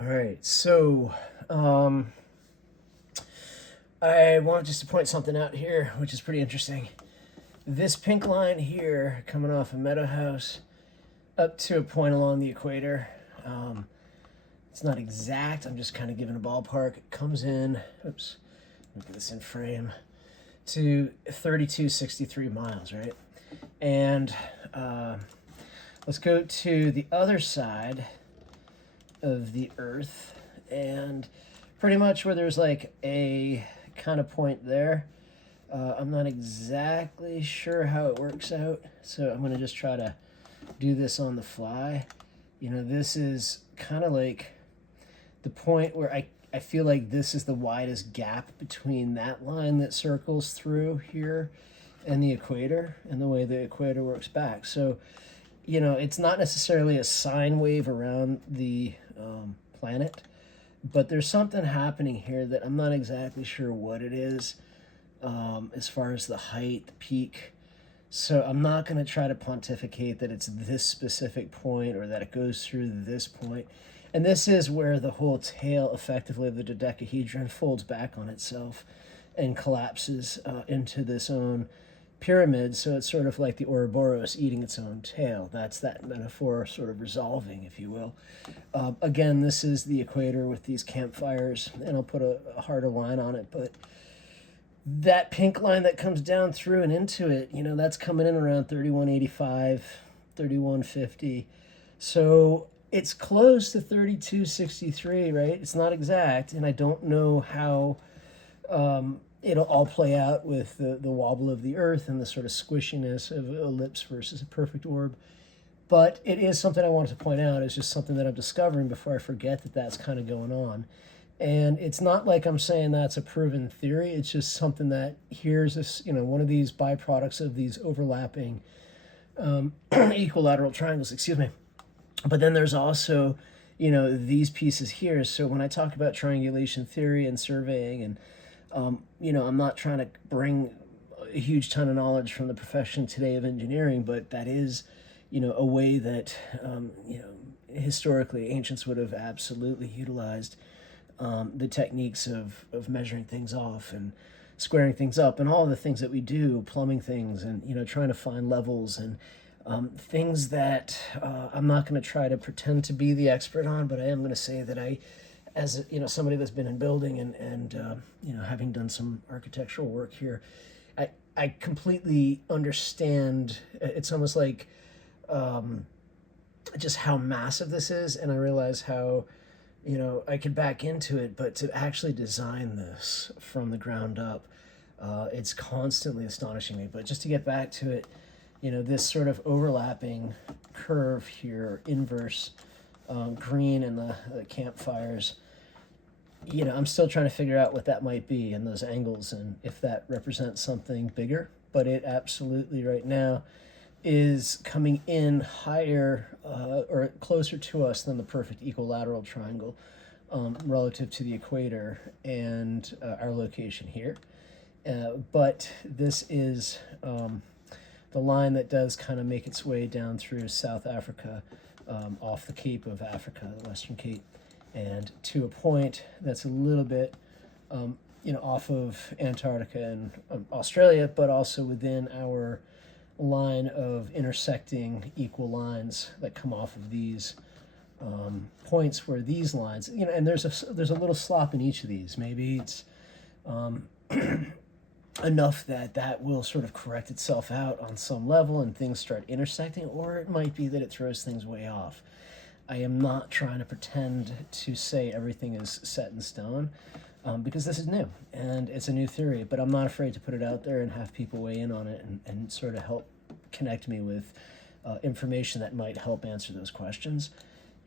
All right, so I want just to point something out here, which is pretty interesting. This pink line here, coming off of Meadow House up to a point along the equator. It's not exact. I'm just kind of giving a ballpark. It comes in. Oops, look at this in frame to 3263 miles, right? And let's go to the other side of the Earth, and pretty much where there's like a kind of point there. I'm not exactly sure how it works out, so I'm going to just try to do this on the fly. You know, this is kind of like the point where I feel like this is the widest gap between that line that circles through here and the equator, and the way the equator works back. So, you know, it's not necessarily a sine wave around the planet, but there's something happening here that I'm not exactly sure what it is, as far as the height, the peak. So I'm not going to try to pontificate that it's this specific point or that it goes through this point. And this is where the whole tail, effectively, of the dodecahedron folds back on itself and collapses into this own pyramid. So it's sort of like the Ouroboros eating its own tail. That's that metaphor sort of resolving, if you will. Again, this is the equator with these campfires, and I'll put a harder line on it, but that pink line that comes down through and into it, you know, that's coming in around 3185, 3150. So it's close to 3263, right? It's not exact, and I don't know how it'll all play out with the wobble of the Earth and the sort of squishiness of ellipse versus a perfect orb. But it is something I wanted to point out. It's just something that I'm discovering before I forget that that's kind of going on. And it's not like I'm saying that's a proven theory. It's just something that here's this, you know, one of these byproducts of these overlapping equilateral triangles, excuse me. But then there's also, you know, these pieces here. So when I talk about triangulation theory and surveying, and, you know, I'm not trying to bring a huge ton of knowledge from the profession today of engineering, but that is, you know, a way that, you know, historically ancients would have absolutely utilized the techniques of measuring things off and squaring things up and all the things that we do, plumbing things, and, you know, trying to find levels and things that I'm not going to try to pretend to be the expert on, but I am going to say that I, as you know, somebody that's been in building and you know, having done some architectural work here, I completely understand. It's almost like just how massive this is, and I realize how, you know, I could back into it, but to actually design this from the ground up, it's constantly astonishing me. But just to get back to it, you know, this sort of overlapping curve here, inverse green and the campfires, you know, I'm still trying to figure out what that might be and those angles and if that represents something bigger. But it absolutely right now is coming in higher or closer to us than the perfect equilateral triangle relative to the equator and our location here. But this is the line that does kind of make its way down through South Africa, off the Cape of Africa, the Western Cape, and to a point that's a little bit, you know, off of Antarctica and Australia, but also within our line of intersecting equal lines that come off of these points where these lines, you know, and there's a little slop in each of these. Maybe it's enough that that will sort of correct itself out on some level and things start intersecting, or it might be that it throws things way off. I am not trying to pretend to say everything is set in stone, because this is new and it's a new theory, but I'm not afraid to put it out there and have people weigh in on it and sort of help connect me with information that might help answer those questions.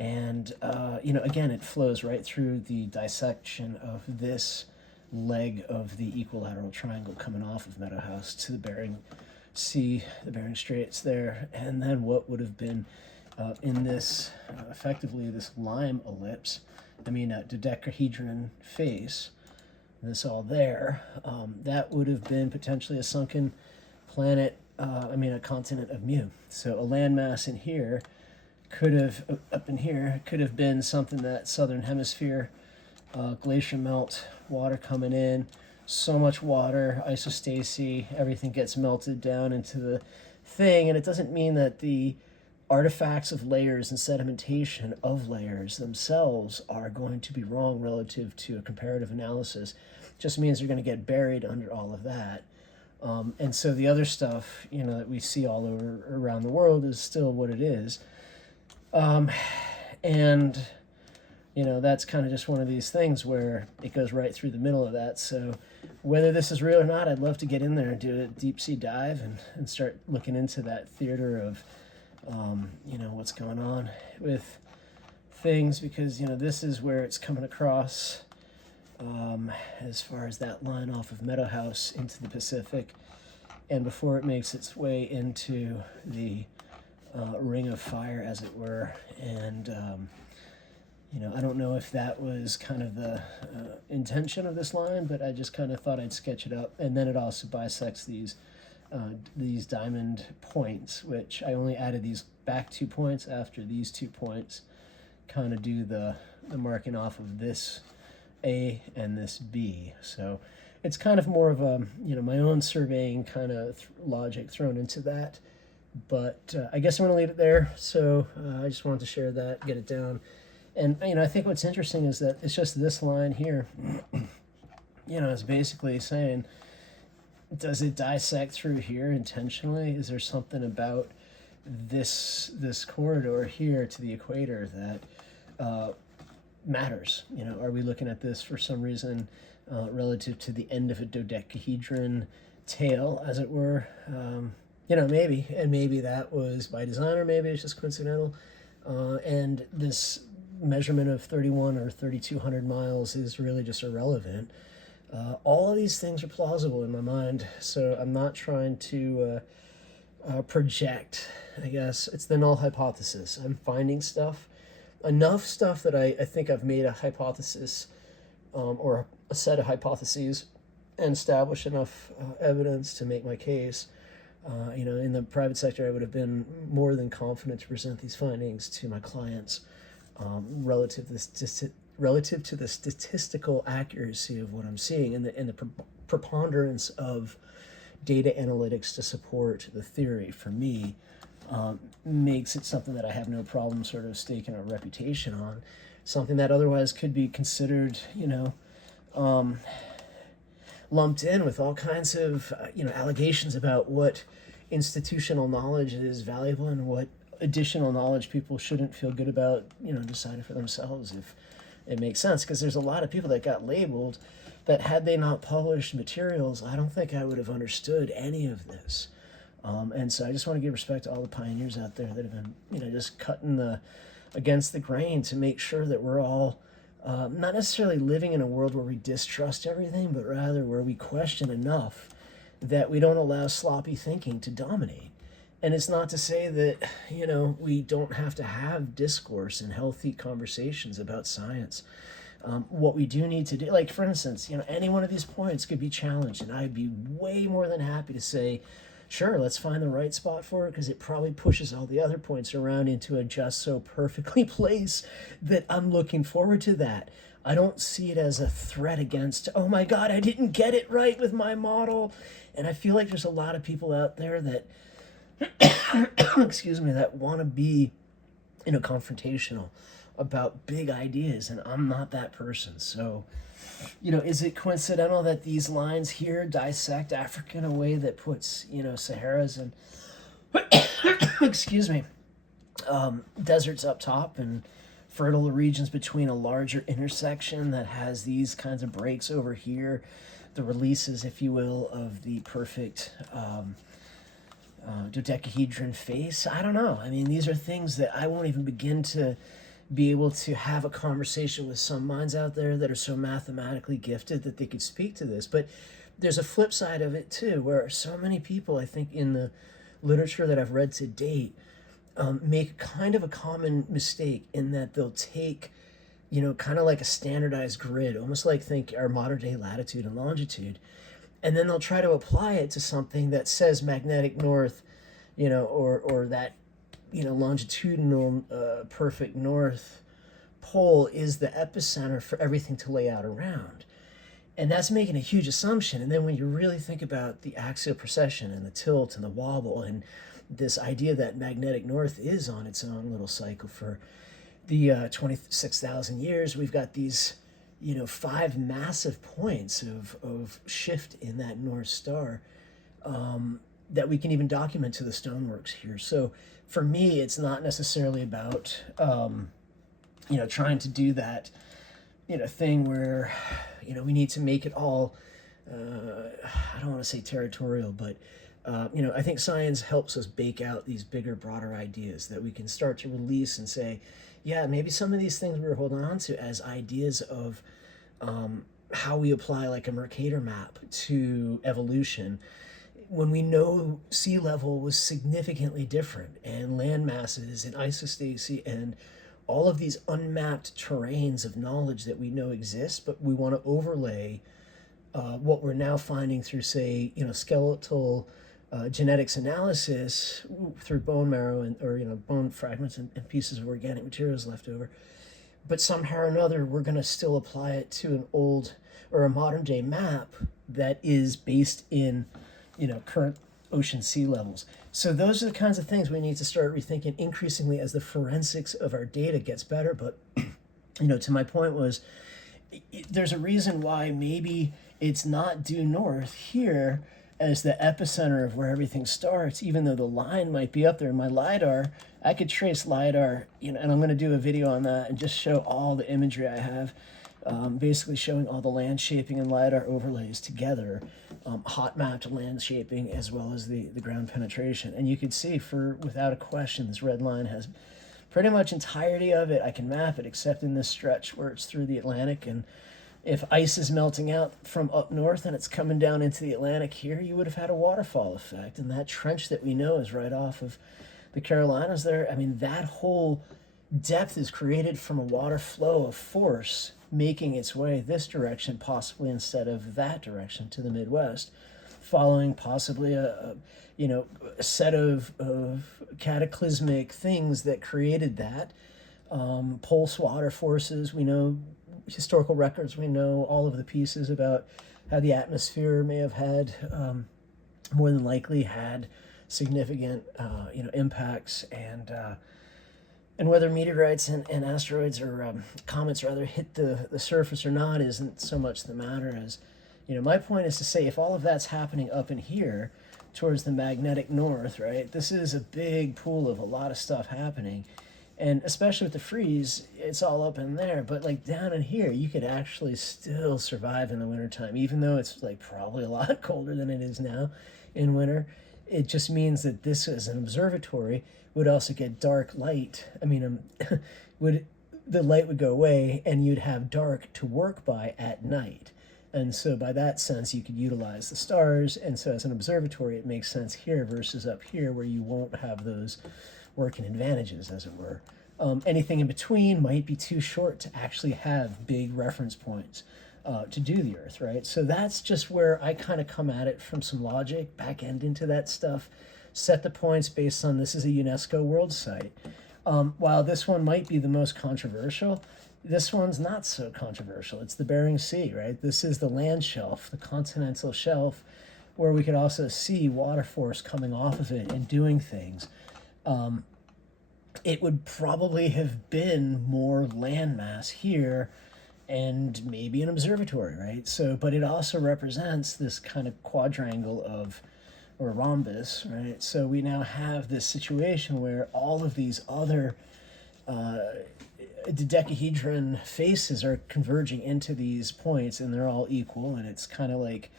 And, you know, again, it flows right through the dissection of this leg of the equilateral triangle coming off of Meadow House to the Bering Sea, the Bering Straits there, and then what would have been in this, effectively this lime ellipse, dodecahedron face, this all there, that would have been potentially a sunken planet, a continent of mu. So a landmass in here could have, up in here, could have been something that southern hemisphere, glacier melt, water coming in, so much water, isostasy, everything gets melted down into the thing, and it doesn't mean that the artifacts of layers and sedimentation of layers themselves are going to be wrong relative to a comparative analysis. It just means they're going to get buried under all of that. And so the other stuff, that we see all over around the world is still what it is. And that's kind of just one of these things where it goes right through the middle of that. So whether this is real or not, I'd love to get in there and do a deep sea dive and start looking into that theater of, what's going on with things, because, this is where it's coming across, as far as that line off of Meadowhouse into the Pacific, and before it makes its way into the ring of fire, as it were. And I don't know if that was kind of the intention of this line, but I just kind of thought I'd sketch it up. And then it also bisects these diamond points, which I only added these back 2 points after these 2 points kind of do the marking off of this A and this B. So it's kind of more of a, my own surveying kind of logic thrown into that. But I guess I'm going to leave it there. So I just wanted to share that, get it down. And, I think what's interesting is that it's just this line here, it's basically saying, does it dissect through here intentionally? Is there something about this corridor here to the equator that matters? Are we looking at this for some reason relative to the end of a dodecahedron tail, as it were? Maybe. And maybe that was by design, or maybe it's just coincidental. And this measurement of 31 or 3,200 miles is really just irrelevant. All of these things are plausible in my mind, so I'm not trying to project, I guess. It's the null hypothesis. I'm finding enough stuff that I think I've made a hypothesis or a set of hypotheses and established enough evidence to make my case. In the private sector, I would have been more than confident to present these findings to my clients relative to the statistical accuracy of what I'm seeing and the preponderance of data analytics to support the theory, for me, makes it something that I have no problem sort of staking a reputation on, something that otherwise could be considered, lumped in with all kinds of, allegations about what institutional knowledge is valuable and what additional knowledge people shouldn't feel good about, deciding for themselves if it makes sense. Because there's a lot of people that got labeled that, had they not published materials, I don't think I would have understood any of this. And so I just want to give respect to all the pioneers out there that have been, just cutting against the grain to make sure that we're all not necessarily living in a world where we distrust everything, but rather where we question enough that we don't allow sloppy thinking to dominate. And it's not to say that, we don't have to have discourse and healthy conversations about science. What we do need to do, like, for instance, any one of these points could be challenged, and I'd be way more than happy to say, sure, let's find the right spot for it, because it probably pushes all the other points around into a just so perfectly place that I'm looking forward to that. I don't see it as a threat against, oh my God, I didn't get it right with my model. And I feel like there's a lot of people out there that, excuse me, that want to be, confrontational about big ideas, and I'm not that person. So, is it coincidental that these lines here dissect Africa in a way that puts, Saharas and, excuse me, deserts up top and fertile regions between a larger intersection that has these kinds of breaks over here, the releases, if you will, of the perfect dodecahedron face? I don't know. I mean, these are things that I won't even begin to be able to have a conversation with some minds out there that are so mathematically gifted that they could speak to this. But there's a flip side of it too, where so many people, I think, in the literature that I've read to date, make kind of a common mistake in that they'll take, kind of like a standardized grid, almost like think our modern day latitude and longitude, and then they'll try to apply it to something that says magnetic north, or that longitudinal perfect north pole is the epicenter for everything to lay out around. And that's making a huge assumption. And then when you really think about the axial precession and the tilt and the wobble and this idea that magnetic north is on its own little cycle for the 26,000 years, we've got these, 5 massive points of shift in that North Star that we can even document to the stoneworks here. So for me, it's not necessarily about, trying to do that, thing where, we need to make it all, I don't want to say territorial, but, I think science helps us bake out these bigger, broader ideas that we can start to release and say, yeah, maybe some of these things we're holding on to as ideas of how we apply like a Mercator map to evolution, when we know sea level was significantly different and land masses and isostasy and all of these unmapped terrains of knowledge that we know exist, but we want to overlay what we're now finding through, say, skeletal genetics analysis through bone marrow or bone fragments and pieces of organic materials left over. But somehow or another, we're going to still apply it to an old or a modern day map that is based in current ocean sea levels. So those are the kinds of things we need to start rethinking increasingly as the forensics of our data gets better. But to my point was, there's a reason why maybe it's not due north here as the epicenter of where everything starts, even though the line might be up there. In my LiDAR, I could trace LiDAR, and I'm going to do a video on that and just show all the imagery I have, basically showing all the land shaping and LiDAR overlays together, hot mapped land shaping as well as the ground penetration. And you can see, without a question, this red line has pretty much entirety of it. I can map it except in this stretch where it's through the Atlantic. And if ice is melting out from up north and it's coming down into the Atlantic here, you would have had a waterfall effect. And that trench that we know is right off of the Carolinas there. I mean, that whole depth is created from a water flow of force making its way this direction, possibly instead of that direction to the Midwest, following possibly a set of cataclysmic things that created that. Pulse water forces, we know historical records, we know all of the pieces about how the atmosphere may have had, more than likely had significant, impacts, and whether meteorites and asteroids or comets rather hit the surface or not isn't so much the matter as, my point is to say if all of that's happening up in here towards the magnetic north, right, this is a big pool of a lot of stuff happening. And especially with the freeze, it's all up in there. But like down in here, you could actually still survive in the wintertime, even though it's like probably a lot colder than it is now in winter. It just means that this as an observatory would also get dark light. I mean, the light would go away and you'd have dark to work by at night. And so by that sense, you could utilize the stars. And so as an observatory, it makes sense here versus up here where you won't have those working advantages, as it were. Anything in between might be too short to actually have big reference points to do the Earth, right? So that's just where I kind of come at it from some logic, back end into that stuff, set the points based on this is a UNESCO World Site. While this one might be the most controversial, this one's not so controversial. It's the Bering Sea, right? This is the land shelf, the continental shelf, where we could also see water force coming off of it and doing things. It would probably have been more landmass here and maybe an observatory, right? So, but it also represents this kind of quadrangle or rhombus, right? So we now have this situation where all of these other dodecahedron faces are converging into these points and they're all equal, and it's kind of like,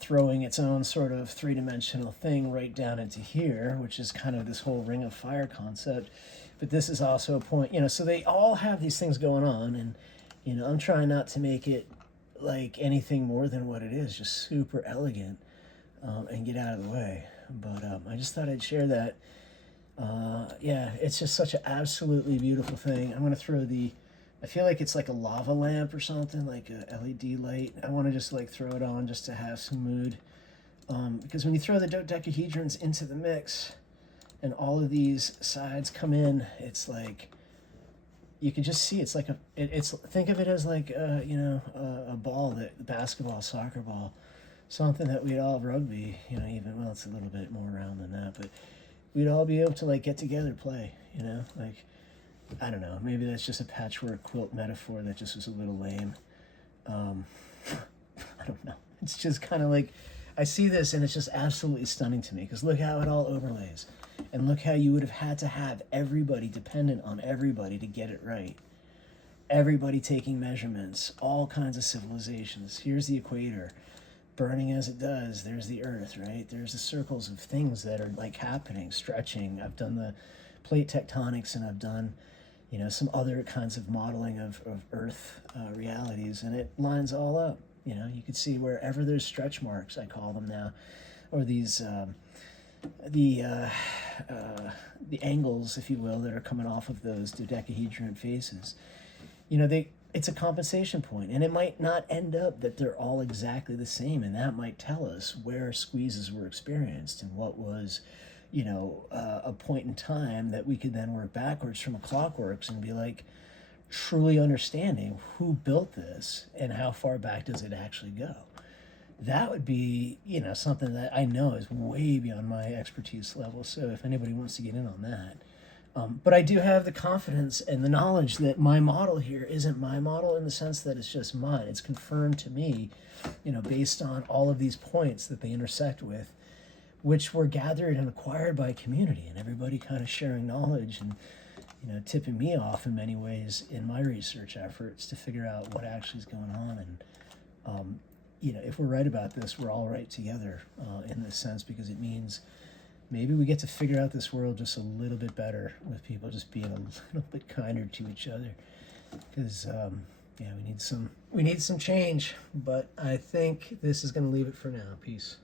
throwing its own sort of three-dimensional thing right down into here, which is kind of this whole ring of fire concept. But this is also a point, so they all have these things going on, and, I'm trying not to make it like anything more than what it is, just super elegant, and get out of the way. But I just thought I'd share that. It's just such an absolutely beautiful thing. I'm going to throw I feel like it's like a lava lamp or something, like a LED light. I want to just like throw it on just to have some mood. Because when you throw the dodecahedrons into the mix and all of these sides come in. It's like you can just see it's like it's think of it as like a ball, that basketball, soccer ball, something that we'd all rugby, even, well, it's a little bit more round than that, but we'd all be able to like get together, play, like, I don't know, maybe that's just a patchwork quilt metaphor that just was a little lame. I don't know, it's just kind of like I see this and it's just absolutely stunning to me, because look how it all overlays. And look how you would have had to have everybody dependent on everybody to get it right. Everybody taking measurements, all kinds of civilizations. Here's the equator, burning as it does. There's the earth, right? There's the circles of things that are like happening, stretching. I've done the plate tectonics, and I've done, some other kinds of modeling of earth realities, and it lines all up. You can see wherever there's stretch marks, I call them now, or these the angles, if you will, that are coming off of those dodecahedron faces. It's a compensation point, and it might not end up that they're all exactly the same, and that might tell us where squeezes were experienced and what was, a point in time that we could then work backwards from a clockworks and be like truly understanding who built this and how far back does it actually go. That would be, something that I know is way beyond my expertise level. So if anybody wants to get in on that. But I do have the confidence and the knowledge that my model here isn't my model in the sense that it's just mine. It's confirmed to me, based on all of these points that they intersect with, which were gathered and acquired by a community, and everybody kind of sharing knowledge and, tipping me off in many ways in my research efforts to figure out what actually is going on. And, if we're right about this, we're all right together in this sense, because it means maybe we get to figure out this world just a little bit better with people just being a little bit kinder to each other. Because, we need some change. But I think this is going to leave it for now. Peace.